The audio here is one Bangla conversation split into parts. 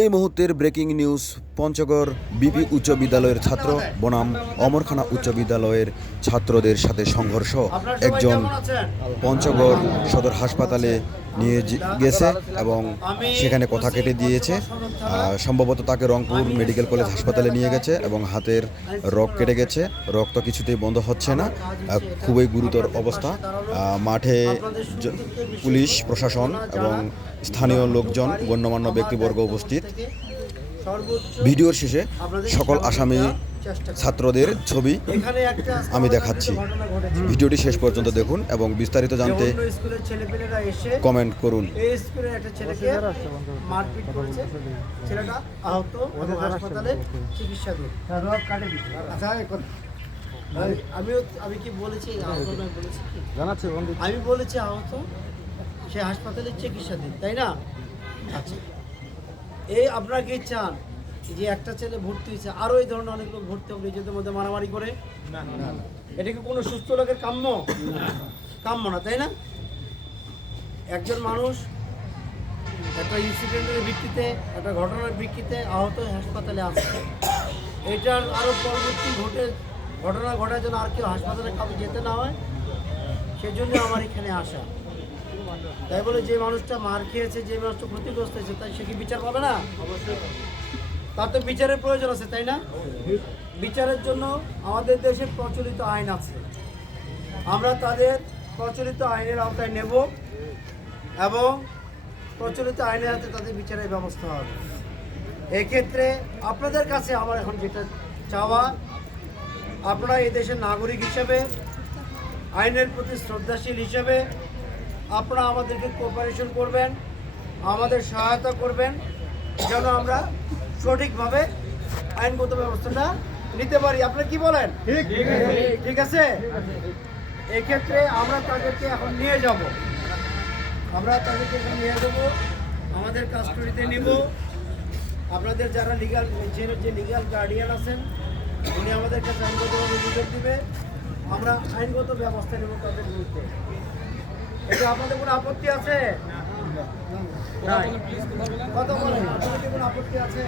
এই মুহূর্তের ব্রেকিং নিউজ, পঞ্চগড় বিপি উচ্চ বিদ্যালয়ের ছাত্র বনাম অমরখানা উচ্চ বিদ্যালয়ের ছাত্রদের সাথে সংঘর্ষ। একজন পঞ্চগড় সদর হাসপাতালে নিয়ে গেছে এবং সেখানে কথা কেটে দিয়েছে। সম্ভবত তাকে রংপুর মেডিকেল কলেজ হাসপাতালে নিয়ে গেছে এবং হাতের রক কেটে গেছে। রক্ত কিছুতেই বন্ধ হচ্ছে না। খুবই গুরুতর অবস্থা। মাঠে পুলিশ, প্রশাসন এবং স্থানীয় লোকজন, গণ্যমান্য ব্যক্তিবর্গ উপস্থিত। ভিডিওর শেষে সকল আসামি ছাত্রদের ছবি এখানে একটা আমি দেখাচ্ছি। ভিডিওটি শেষ পর্যন্ত দেখুন এবং বিস্তারিত জানতে স্কুলের ছেলেপেলেরা এসে কমেন্ট করুন। এই স্কুলের একটা ছেলেকে মারপিট করেছে। ছেলেটা আহত হাসপাতালে চিকিৎসাধীন আমি- আমিও আমি কি বলেছি? আমি বলেছি আহত সে হাসপাতালে চিকিৎসাধীন তাই না? আচ্ছা। এই আপনারা কি চান? যে একটা ছেলে ভর্তি হয়েছে আরও এই ধরনের অনেক লোক ভর্তি হবে নিজেদের মধ্যে মারামারি করে? এটা কি কোনো সুস্থ লোকের কাম্য? কাম্য না তাই না? একজন মানুষ একটা ইনসিডেন্টের ভিত্তিতে একটা ঘটনার ভিত্তিতে আহত হাসপাতালে আসছে এটার আরও পরবর্তী ঘটে ঘটনা ঘটার জন্য আর কেউ হাসপাতালে কাউকে যেতে না হয়। সেজন্য আমার এখানে আসা। তাই বলে যে মানুষটা মার খেয়েছে যে মানুষটা ক্ষতিগ্রস্ত হয়েছে তাই সে কি বিচার পাবে না? তার তো বিচারের প্রয়োজন আছে, তাই না? বিচারের জন্য আমাদের দেশে প্রচলিত আইন আছে। আমরা তাদের প্রচলিত আইনের আওতায় নেব এবং প্রচলিত আইনের হাতে তাদের বিচারের ব্যবস্থা হবে। এক্ষেত্রে আপনাদের কাছে আমার এখন যেটা চাওয়া, আপনারা এই দেশের নাগরিক হিসেবে, আইনের প্রতি শ্রদ্ধাশীল হিসেবে আপনারা আমাদেরকে কোঅপারেশন করবেন, আমাদের সহায়তা করবেন, যেন আমরা সঠিকভাবে আইনগত ব্যবস্থাটা নিতে পারি। আপনারা কি বলেন? ঠিক। আছে? এক্ষেত্রে আমরা তাদেরকে এখন নিয়ে যাব। আমরা তাদেরকে এখন নিয়ে যাব। আমাদের কাস্টডিতে নিব। আপনাদের যারা লিগাল যে লিগাল গার্ডিয়ান আছেন উনি আমাদের কাছে আইনগতভাবে অভিযোগ দিবে। আমরা আইনগত ব্যবস্থা নেব তাদের বিরুদ্ধে। এটা আপনাদের কোনো আপত্তি আছে? আপত্তি আছে?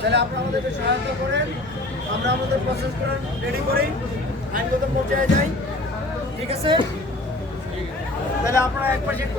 তাহলে আমাদেরকে সহায়তা করেন, আমরা আমাদের প্রসেস রেডি করি যাই, ঠিক আছে? তাহলে আপনারা এক পাশে একটু।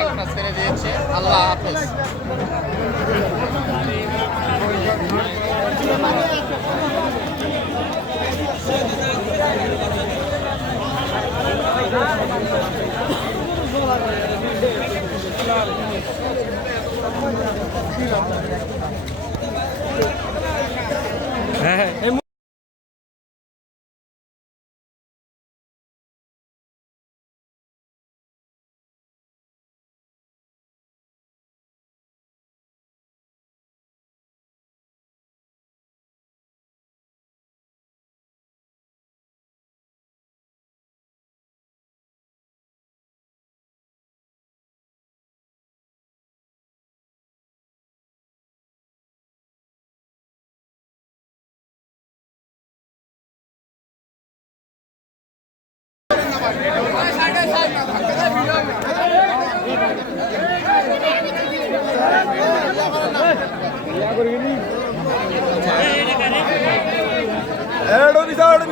একটা ছেড়ে দিয়েছে আল্লাহ হাফেজ এড়ো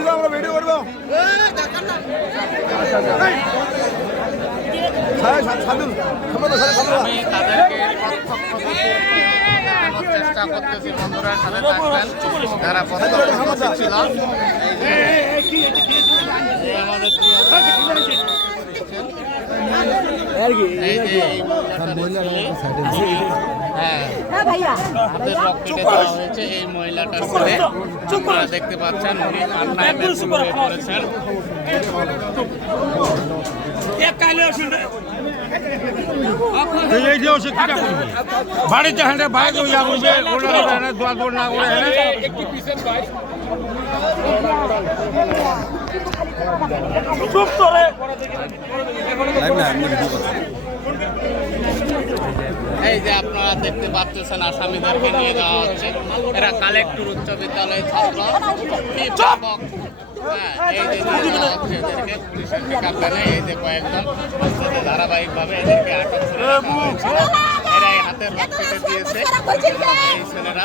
আমরা ভিডিও করব আমি তাদেরকে যারা প্রত্যক্ষ ছিল এই যে- এই আমাদের প্রিয় এই হ্যাঁ। দেওয়া হয়েছে এই মহিলাটার ছেলে আপনারা দেখতে পাচ্ছেন উনি কান্নায় ব্যাকুল হয়ে পড়েছেন বাড়িতে ওটা করবে না দোয়াল দোয়াল করে হ্যাঁ এই যে আপনারা দেখতে পাচ্ছেন আসামিদেরকে নিয়ে যাওয়া হচ্ছে। এরা কালেক্টর উচ্চ বিদ্যালয়ের ছাত্র। হ্যাঁ, ধারাবাহিকভাবে এদেরকে আটক করে এরা এই হাতের রক কেটে দিয়েছে। এই ছেলেরা।